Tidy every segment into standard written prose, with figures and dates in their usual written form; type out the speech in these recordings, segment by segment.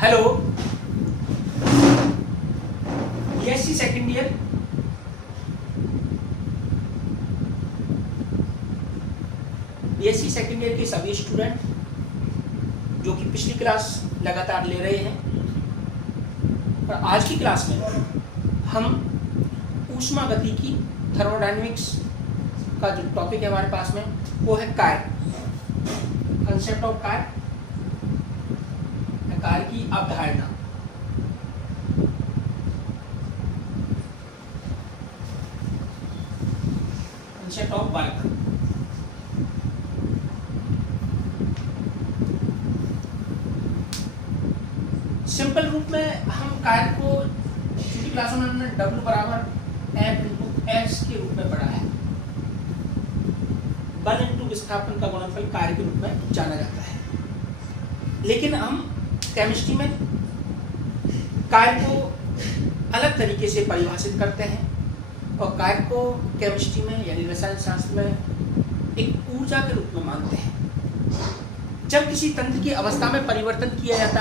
Hello, BSc second year के सभी student जो कि पिछली क्लास लगातार ले रहे हैं, और आज की क्लास में हम ऊष्मागतिकी थर्मोडायनेमिक्स का जो टॉपिक है हमारे पास में वो है कार्य, कंसेप्ट ऑफ कार्य, कार्य की अवधारणा। Concept of work. सिंपल रूप में हम कार्य को पिछली क्लासों में हमने W बराबर F इंटू S के रूप में पढ़ा है। बल इंटू विस्थापन का गुणनफल कार्य के रूप में जाना जाता है। लेकिन हम केमिस्ट्री में कार्य को अलग तरीके से परिभाषित करते हैं और कार्य को केमिस्ट्री में यानी रसायन शास्त्र में एक ऊर्जा के रूप में मानते हैं। जब किसी तंत्र की अवस्था में परिवर्तन किया जाता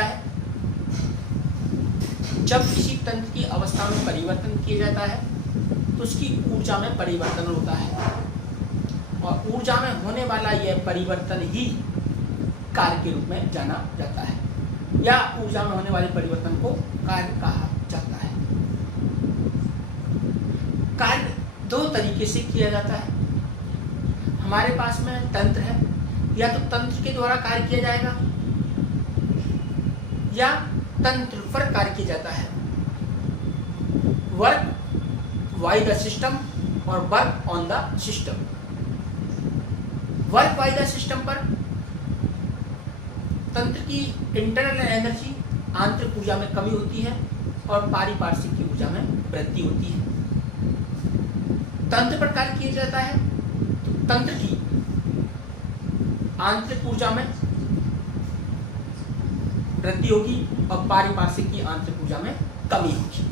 है, तो उसकी ऊर्जा में परिवर्तन होता है और ऊर्जा में होने वाला यह परिवर्तन ही कार्य के रूप में जाना जाता है, या ऊर्जा में होने वाले परिवर्तन को कार्य कहा जाता है। कार्य दो तरीके से किया जाता है। हमारे पास में तंत्र है, या तो तंत्र के द्वारा कार्य किया जाएगा या तंत्र पर कार्य किया जाता है। वर्क बाय द सिस्टम और work on the system. Work by the system पर तंत्र की इंटरनल एनर्जी आंतरिक ऊर्जा में कमी होती है और पारिपार्श्विक की ऊर्जा में वृद्धि होती है। तंत्र पर कार्य किया जाता है तो तंत्र की आंतरिक ऊर्जा में वृद्धि होगी और पारिपार्श्विक की आंतरिक ऊर्जा में कमी होगी।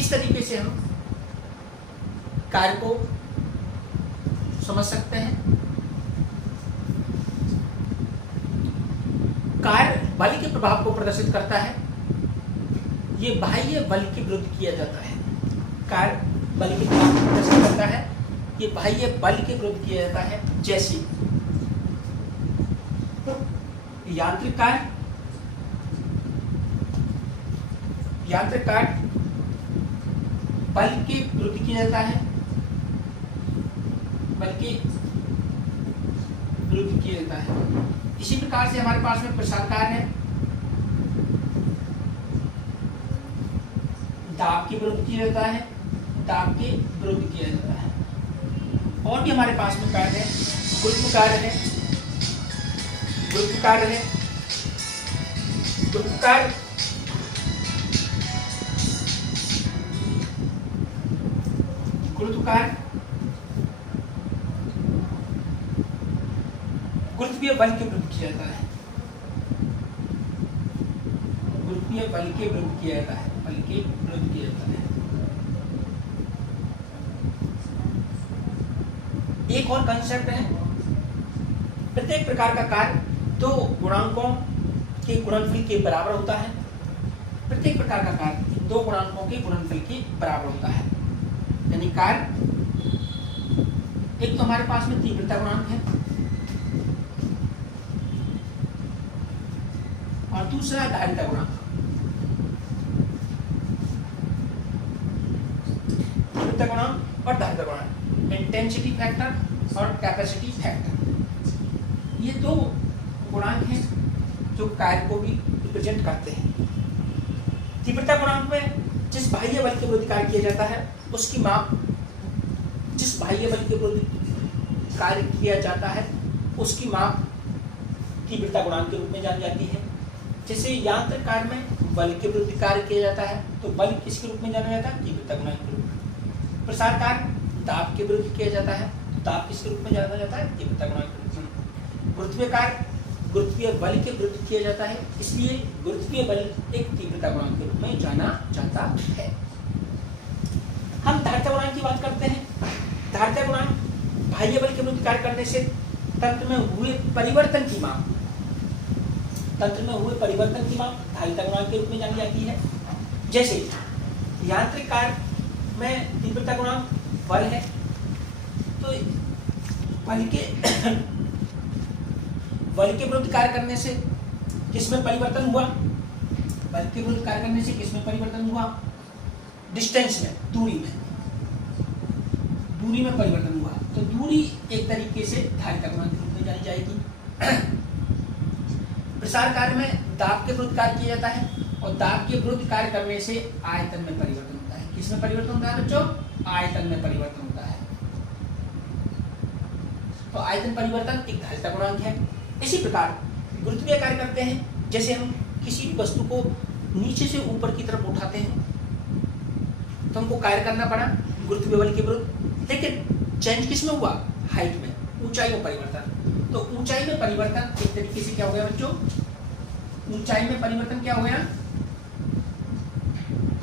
इस तरीके से हम कार्य को समझ सकते हैं। कार्य बल के प्रभाव को प्रदर्शित करता है। ये बाह्य बल के विरुद्ध किया जाता है। कार्य बल के प्रभाव को प्रदर्शित करता है, ये बाह्य बल के विरुद्ध किया जाता है। जैसे यांत्रिक कार्य बल के विरुद्ध किया जाता है, बल के विरुद्ध किया जाता है। इसी प्रकार से हमारे पास में प्रसार कार्य है, दाब के विरुद्ध किया जाता है, दाब के विरुद्ध किया जाता है। और भी हमारे पास में कार्य है, गुरुत्व कार्य है, गुरुत्व कार्य है, गुरुत्व कार्य गुरुत्वीय बल के विरुद्ध किया जाता है। गुरुत्वीय बल के विरुद्ध किया जाता है, बल के विरुद्ध किया जाता है। एक और कंसेप्ट है, प्रत्येक प्रकार का कार्य दो गुणांकों के गुणनफल के बराबर होता है। प्रत्येक प्रकार का कार्य दो गुणांकों के गुणनफल के बराबर होता है। यानी कार्य एक तो हमारे पास में तीव्रता गुणांक है और दूसरा धारिता गुणांक। तीव्रता गुणांक और धारिता गुणांक, इंटेंसिटी फैक्टर और कैपेसिटी फैक्टर, ये दो गुणांक हैं जो कार्य को भी रिप्रेजेंट करते हैं। तीव्रता गुणांक में जिस बाह्य बल के विरुद्ध कार्य किया जाता है उसकी माप, जिस बाह्य बल के विरुद्ध कार्य किया जाता है उसकी माप तीव्रता गुणांक के रूप में जानी जाती है। जैसे यांत्रिक कार्य में बल के विरुद्ध कार्य किया जाता है तो बल किसके रूप में जाना जाता है? तीव्रता गुणांक के रूप में। प्रसार कार्य दाब के विरुद्ध किया जाता है तो दाब किसके रूप में जाना जाता है? तीव्रता गुणांक के रूप में। गुरुत्वीय कार्य गुरुत्वीय बल के विरुद्ध किया जाता है, इसलिए गुरुत्वीय बल एक तीव्रता गुणांक के रूप में जाना जाता है। हम धारिता गुणांक की बात करते हैं। धारिता गुणांक बाह्य बल के विरुद्ध कार्य करने से तंत्र में हुए परिवर्तन की माप, तंत्र में हुए परिवर्तन की माप धारिता गुणांक के रूप में जानी जाती है। जैसे यांत्रिक कार्य में तीव्रता गुणांक बल है, तो बल के विरुद्ध कार्य करने से किसमें परिवर्तन हुआ? बल के विरुद्ध कार्य करने से किसमें परिवर्तन हुआ? डिस्टेंस में, दूरी में परिवर्तन हुआ। तो दूरी एक तरीके से धारिता गुणांक के रूप में जानी जाएगी। प्रसार कार्य में दाब के विरुद्ध कार्य किया जाता है, और दाब के विरुद्ध कार्य करने से आयतन में परिवर्तन होता है। किसमें परिवर्तन होता है बच्चों? आयतन में परिवर्तन होता है। तो आयतन परिवर्तन एक धारिता गुणांक है। इसी प्रकार गुरुत्वीय कार्य करते हैं, जैसे हम किसी भी वस्तु को नीचे से ऊपर की तरफ उठाते हैं तो हमको कार्य करना पड़ा गुरुत्वीय बल के विरुद्ध, लेकिन चेंज किसमें हुआ? हाइट में, ऊंचाई में परिवर्तन। तो ऊंचाई में परिवर्तन एक तरीके से क्या हो गया बच्चों? ऊंचाई में परिवर्तन क्या हो गया?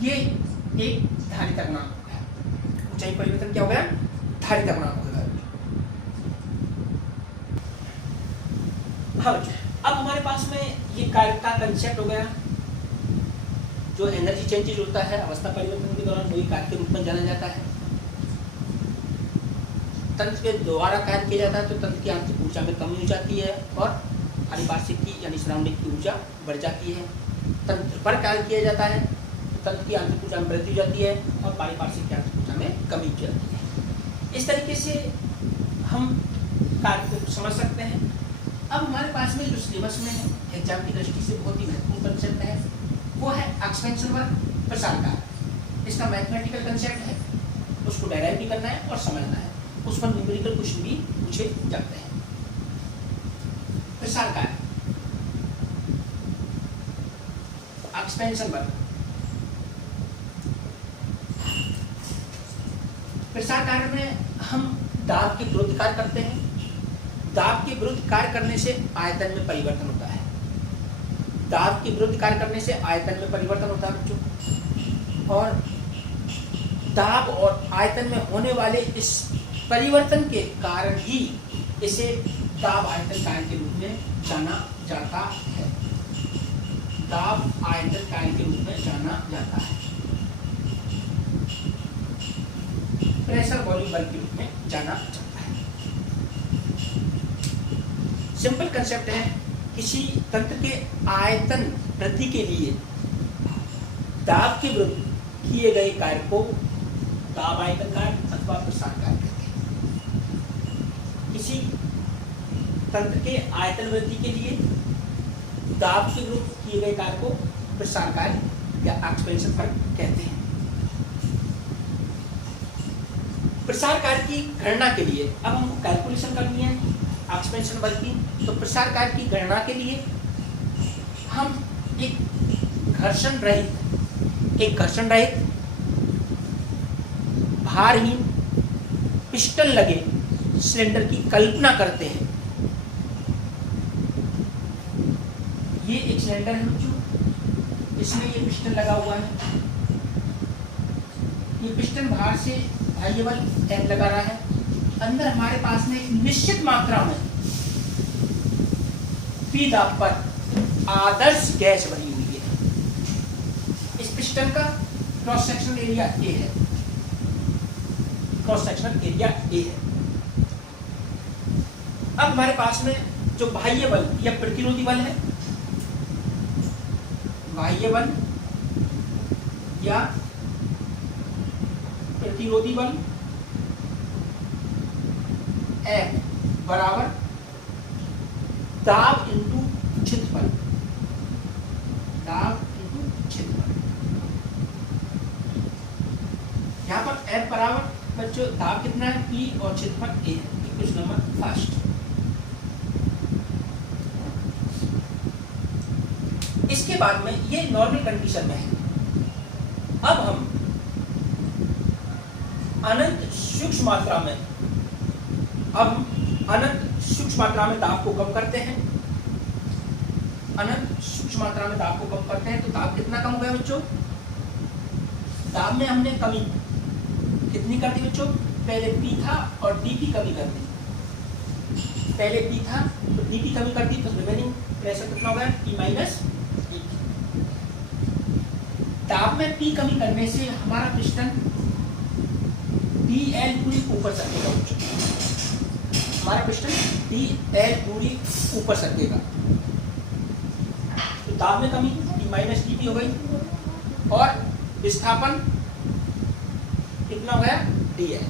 ये एक धारिता गुणांक हो गया। ऊंचाई परिवर्तन क्या हो गया? धारिता गुणांक हो गया। हाँ बच्चों, अब हमारे पास में ये कार्य का कंसेप्ट हो गया। जो एनर्जी चेंजेज होता है अवस्था परिवर्तन के दौरान, वही कार्य के रूप में जाना जाता है। तंत्र के द्वारा कार्य किया जाता है तो तंत्र की आंतरिक ऊर्जा में कमी हो जाती है और पारिपार्श्विक की यानी सराउंडिंग की ऊर्जा बढ़ जाती है। तंत्र पर कार्य किया जाता है तो तंत्र की आंतरिक ऊर्जा में वृद्धि हो जाती है और पारिपार्श्विक की आंतरिक ऊर्जा में कमी हो जाती है। इस तरीके से हम कार्य को समझ सकते हैं। अब हमारे पास में जो सिलेबस में है, एग्जाम की दृष्टि से बहुत ही महत्वपूर्ण कंसेप्ट है, वो है एक्सपेंशन वर्क, प्रसार कार्य। इसका मैथमेटिकल कंसेप्ट है, उसको डेराइव भी करना है और समझना है। उस पर न्यूमेरिकल क्वेश्चन भी पूछे जाते हैं। प्रसार कार्य, एक्सपेंशन वर्क। प्रसार कार्य में हम दाब के विरुद्ध कार्य करते हैं। दाब के विरुद्ध कार्य करने से आयतन में परिवर्तन होता है। दाब के विरुद्ध कार्य करने से आयतन में परिवर्तन होता है बच्चों। और दाब और आयतन में होने वाले इस परिवर्तन के कारण ही इसे दाब आयतन कार्य के रूप में जाना जाता है। दाब आयतन कार्य के रूप में जाना जाता है। प्रेशर वॉल्यूम बल के रूप में जाना जाता है। सिंपल कंसेप्ट है, किसी तंत्र के आयतन वृद्धि के लिए दाब के विरुद्ध किए गए कार्य को दाब आयतन कार्य अथवा प्रसार कार्य कहते हैं। किसी तंत्र के आयतन वृद्धि के लिए दाब के विरुद्ध किए गए कार्य को प्रसार कार्य या एक्सपेंशन वर्क कहते हैं। प्रसार कार्य की गणना के लिए अब हमको कैलकुलेशन करनी है एक्सपेंशन वर्क की। तो प्रसार कार्य की गणना के लिए हम एक घर्षण रहित भारहीन पिस्टन लगे सिलेंडर की कल्पना करते हैं। ये एक सिलेंडर है जो इसमें ये पिस्टन लगा हुआ है। ये पिस्टन बाहर से बाह्य बल F लगा रहा है। अंदर हमारे पास में एक निश्चित मात्रा में P दाब पर आदर्श गैस भरी हुई है। इस पिस्टन का क्रॉस सेक्शनल एरिया A है। क्रॉस सेक्शनल एरिया A है। अब हमारे पास में जो बाह्य बल या प्रतिरोधी बल है, बाह्य बल या प्रतिरोधी बल F बराबर दाब इंटू क्षेत्रफल। दाब इंटू क्षेत्रफल। यहाँ पर F बराबर बच्चों दाब कितना है P और क्षेत्रफल A है। Question number first. इसके बाद में ये नॉर्मल कंडीशन में है। अब हम अनंत सूक्ष्म मात्रा में दाब को कम करते हैं। अनंत सूक्ष्म मात्रा में दाब को कम करते हैं तो दाब कितना कम हो गया बच्चों? दाब में हमने कमी कितनी कर दी बच्चों? पहले P था और dP कमी कर दी। पहले P था तो dP कमी कर दी तो रिमेनिंग प्रेशर कितना हो गया P माइनस E। दाब में P कमी करने से हमारा पिस्टन DL पूरी ऊपर सरकेगा बच्चों, हमारा पिस्टन DL पूरी ऊपर सरकेगा। तो दाब में कमी P माइनस dP हो गई और विस्थापन कितना हो गया DL।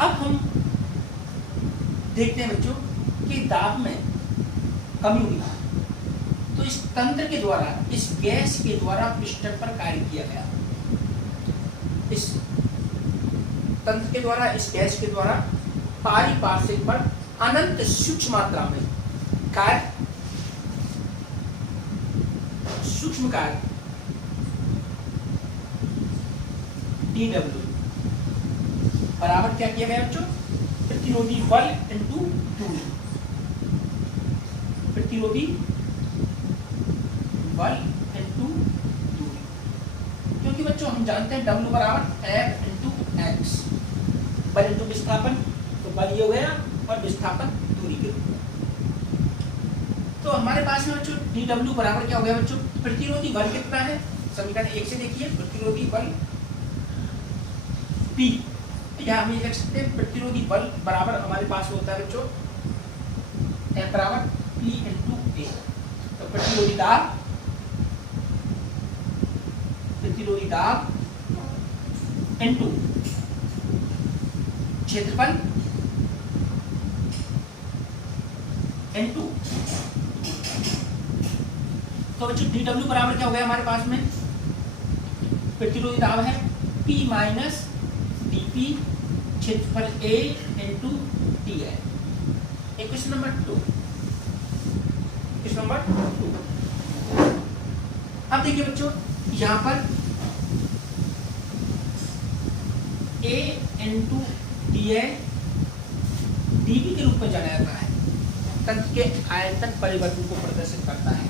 अब हम देखते हैं बच्चों कि दाब में कमी हुई तो इस तंत्र के द्वारा, इस गैस के द्वारा पिस्टन पर कार्य किया गया। इस तंत्र के द्वारा, इस गैस के द्वारा पारिपार्श्विक पर अनंत सूक्ष्म मात्रा में कार्य, सूक्ष्म कार्य dW बराबर क्या किया गया बच्चों, प्रतिरोधी बल इंटू दूरी, प्रतिरोधी बल इंटू दूरी। क्योंकि बच्चों हम जानते हैं W बराबर F इंटू एक्स, बल इंटू विस्थापन, तो बल ये हो गया और विस्थापन दूरी के रूप में। तो हमारे पास में बच्चों dW बराबर क्या हो गया बच्चों, प्रतिरोधी बल कितना है, समीकरण 1 से देखिए, प्रतिरोधी बल P, या हम ये लिख सकते हैं प्रतिरोधी बल बराबर हमारे पास होता है बच्चों F बराबर P इंटू A। तो प्रतिरोधी दाब, प्रतिरोधी दाब इंटू क्षेत्रफल इंटू, तो बच्चों dW बराबर क्या हो गया हमारे पास में, प्रतिरोधी दाब है P माइनस dP क्षेत्रफल A into DL। Question number 2, question number 2। अब देखिए बच्चों यहाँ पर A इंटू DL dB के रूप में जाना जाता है, तंत्र के आयतन परिवर्तन को प्रदर्शित करता है,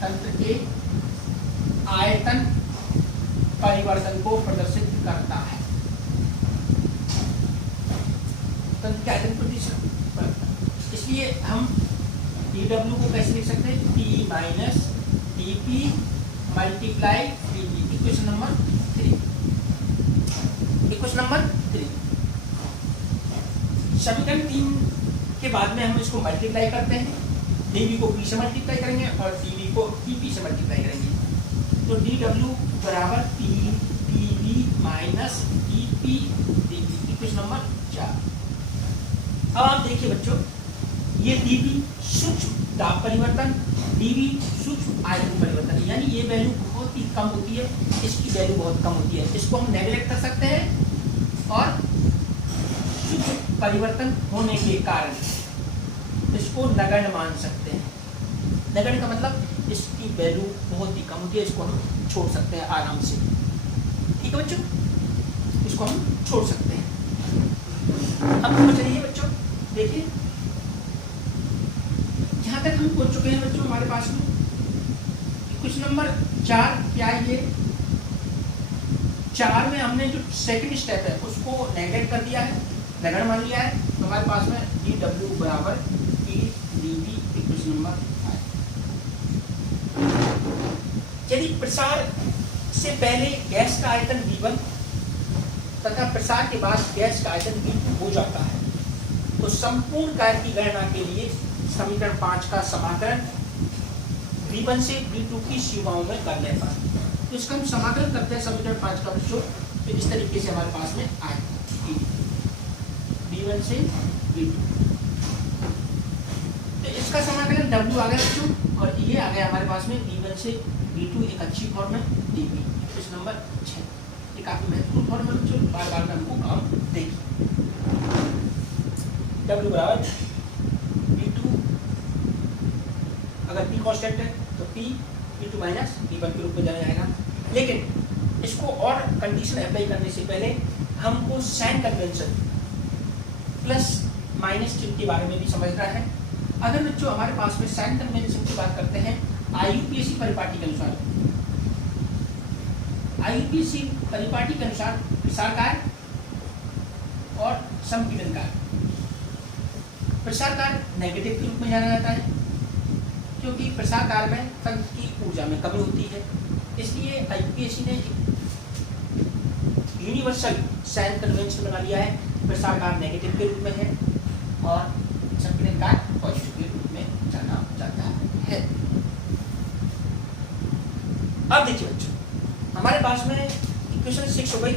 तंत्र के आयतन परिवर्तन को प्रदर्शित करता है, तंत्र के आयतन प्रतिशत। इसलिए हम dW को कैसे लिख सकते हैं, P minus dP multiply dB। Equation number 3, equation number 3। समीकरण 3 के बाद में हम इसको मल्टीप्लाई करते हैं, dB को P से मल्टीप्लाई करेंगे और dB को dP से मल्टीप्लाई करेंगे। तो dW बराबर PV minus dP dB। Equation number 4। अब आप देखिए बच्चों, ये dB सूक्ष्म दाब परिवर्तन, dB सूक्ष्म आयतन परिवर्तन, यानी ये वैल्यू बहुत ही कम होती है, इसकी वैल्यू बहुत कम होती है। इसको हम नेगलेक्ट कर सकते हैं और सूक्ष्म परिवर्तन होने के कारण इसको नगण्य मान सकते हैं। नगण्य का मतलब इसकी वैल्यू बहुत ही कम होती है, इसको हम छोड़ सकते हैं आराम से। ठीक है बच्चों, इसको हम छोड़ सकते हैं। अब चलिए बच्चों देखिए, यहाँ तक हम पहुंच चुके हैं बच्चों हमारे पास में क्वेश्चन नंबर 4। क्या ये 4 में हमने जो सेकंड स्टेप है उसको नेगलेक्ट कर दिया है, नगण्य मान लिया है, तो हमारे पास में dW बराबर P dB। Equation number 5। यदि प्रसार से पहले गैस का आयतन V1 तथा प्रसार के बाद गैस का आयतन V2 हो जाता है, तो संपूर्ण कार्य की गणना के लिए समीकरण 5 का समाकलन V1 से V2 की सीमाओं में कर लेता है। तो इसका हम समाकलन करते हैं समीकरण 5 का बच्चों, तो इस तरीके से हमारे पास में आएगा V1 से V2। तो इसका समाकलन W आ गया बच्चों, और ये आ गया हमारे पास में V1 से V2 एक अच्छी फॉर्म है dB। इस नंबर 6 ये काफी महत्वपूर्ण फॉर्म है बच्चों, बार बार में हमको काम देखिए। W बराबर V2, अगर P कांस्टेंट है तो P V2 माइनस V1 के रूप में जाना जाएगा। लेकिन इसको और कंडीशन अप्लाई करने से पहले हमको साइन कन्वेंशन प्लस माइनस चिन्ह के बारे में भी समझना है। अगर बच्चों हमारे पास में साइन कन्वेंशन की बात करते हैं IUPAC परिपाटी के अनुसार, IUPAC परिपाटी के अनुसार प्रसार कार्य और संपीड़न कार्य, प्रसार कार्य नेगेटिव के रूप में जाना जाता है क्योंकि प्रसार कार्य में तंत्र की ऊर्जा में कमी होती है। इसलिए IUPAC ने यूनिवर्सल साइन कन्वेंशन बना लिया है, प्रसार कार्य नेगेटिव के रूप में है और संपीड़न कार्य पॉजिटिव के रूप में जाना जाता है। अब देखिए बच्चों, हमारे पास में इक्वेशन 6 हो गई।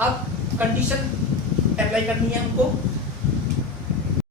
अब कंडीशन अप्लाई करनी है हमको